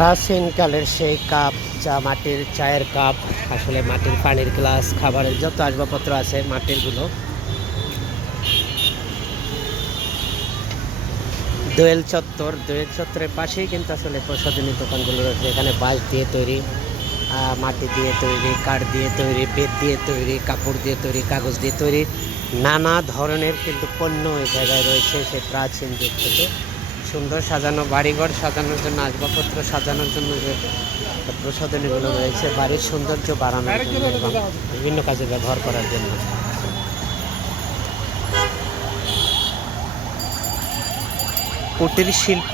প্রাচীনকালের সেই কাপ, চা মাটির চায়ের কাপ, আসলে মাটির পানির গ্লাস, খাবারের যত আসবাবপত্র আছে মাটিরগুলো। দোয়েল চত্বর, দোয়েল চত্বরের পাশেই কিন্তু আসলে প্রসাধনী দোকানগুলো রয়েছে। এখানে বাঁশ দিয়ে তৈরি, মাটি দিয়ে তৈরি, কাঠ দিয়ে তৈরি, বেত দিয়ে তৈরি, কাপড় দিয়ে তৈরি, কাগজ দিয়ে তৈরি, নানা ধরনের কিন্তু পণ্য এই জায়গায় রয়েছে। সেই প্রাচীন যুগ থেকে সুন্দর সাজানো বাড়িঘর সাজানোর জন্য, আসবাবপত্র সাজানোর জন্য যে প্রসাধনীগুলো রয়েছে, বাড়ির সৌন্দর্য বাড়ানোর জন্য এবং বিভিন্ন কাজে ব্যবহার করার জন্য। কুটির শিল্প,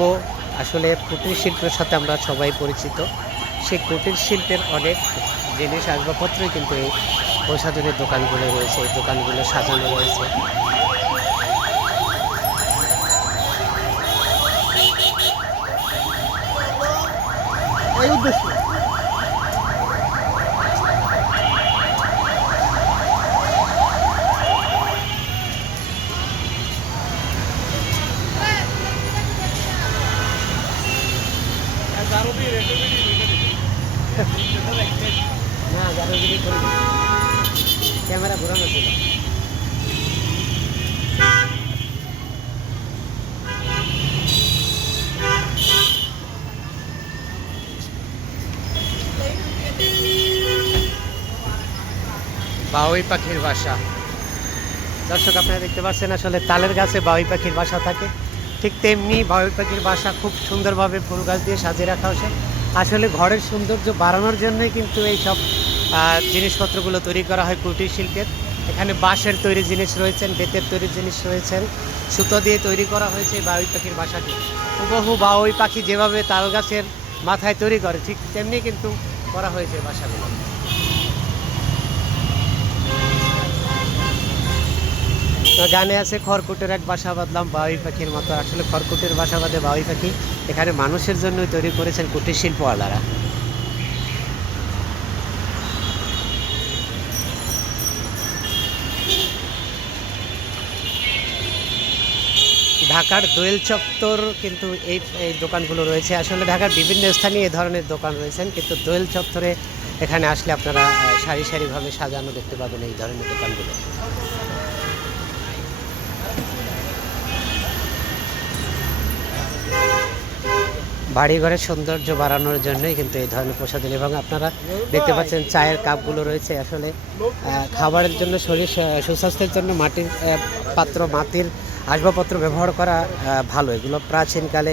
আসলে কুটির শিল্পের সাথে আমরা সবাই পরিচিত। সেই কুটির শিল্পের অনেক জিনিস আসবাবপত্রই কিন্তু এই প্রসাধনীর দোকানগুলো রয়েছে, এই দোকানগুলো সাজানো রয়েছে। এই উদ্দেশ্য না, ক্যামেরা ঘোরানো ছিল। বাউই পাখির বাসা, দর্শক আপনারা দেখতে পাচ্ছেন আসলে তালের গাছে বাউই পাখির বাসা থাকে। ঠিক তেমনি বাউই পাখির বাসা খুব সুন্দরভাবে ফুল গাছ দিয়ে সাজিয়ে রাখা হয়েছে। আসলে ঘরের সৌন্দর্য বাড়ানোর জন্যই কিন্তু এই সব জিনিসপত্রগুলো তৈরি করা হয় কুটির শিল্পের। এখানে বাঁশের তৈরি জিনিস রয়েছেন, বেতের তৈরি জিনিস রয়েছেন, সুতো দিয়ে তৈরি করা হয়েছে এই বাউই পাখির বাসাটি। হুবহু বাউই পাখি যেভাবে তাল গাছের মাথায় তৈরি করে, ঠিক তেমনি কিন্তু করা হয়েছে বাসাগুলো। গানে আছে খড়কুটের এক বাসা বাঁধলাম বাউই পাখির মতো। আসলে খড়কুটের বাসা বাঁধে বাউই পাখি। এখানে মানুষের জন্যই তৈরি করেছেন কুটির শিল্পওয়ালারা। ঢাকার দোয়েল চত্বর কিন্তু এই এই দোকানগুলো রয়েছে। আসলে ঢাকার বিভিন্ন স্থানে এই ধরনের দোকান রয়েছেন, কিন্তু দোয়েল চত্বরে এখানে আসলে আপনারা সারি সারিভাবে সাজানো দেখতে পাবেন এই ধরনের দোকানগুলো। বাড়িঘরের সৌন্দর্য বাড়ানোর জন্যই কিন্তু এই ধরনের প্রসাধনী, এবং আপনারা দেখতে পাচ্ছেন চায়ের কাপগুলো রয়েছে। আসলে খাবারের জন্য, শরীর সুস্বাস্থ্যের জন্য মাটির পাত্র, মাটির আসবাবপত্র ব্যবহার করা ভালো। এগুলো প্রাচীনকালে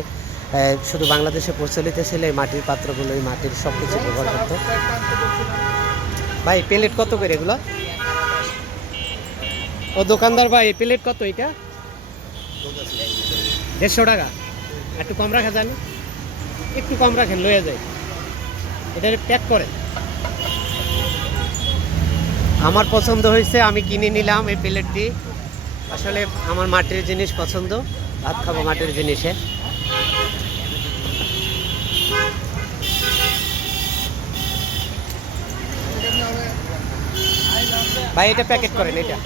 শুধু বাংলাদেশে প্রচলিত ছিল এই মাটির পাত্রগুলো, এই মাটির সব কিছু ব্যবহার করতো। ভাই প্লেট কত করে এগুলো? ও দোকানদার ভাই, এই প্লেট কত? এটা 150 টাকা। একটু কম রাখা যায় না? একটু কম রাখেন, লয়ে যায়। এটা প্যাক করেন। আমার পছন্দ হয়েছে, আমি কিনে নিলাম এই প্লেটটি। আসলে আমার মাটির জিনিস পছন্দ, ভাত খাবো মাটির জিনিসে। ভাই এটা প্যাকেট করেন এটা।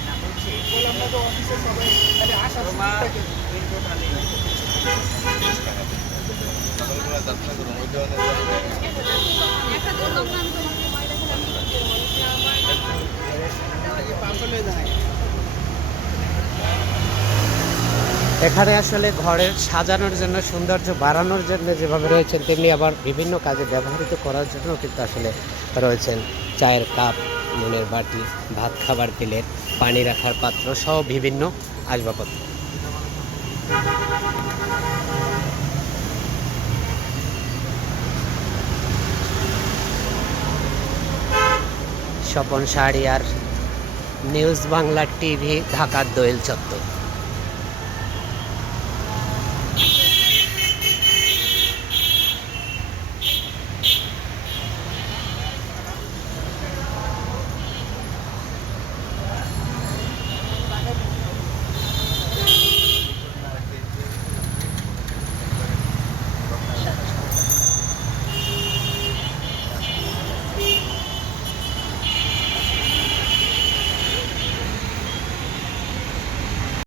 এখানে আসলে ঘরের সাজানোর জন্য, সৌন্দর্য বাড়ানোর জন্য যেভাবে রয়েছেন, তেমনি আবার বিভিন্ন কাজে ব্যবহৃত করার জন্য কিন্তু আসলে রয়েছেন চায়ের কাপ, নুনের বাটি, ভাত খাবার প্লেট, পানি রাখার পাত্র সহ বিভিন্ন আসবাবপত্র। স্বপন শাহরিয়ার, নিউজ বাংলা টিভি, ঢাকার দোয়েল চত্বর।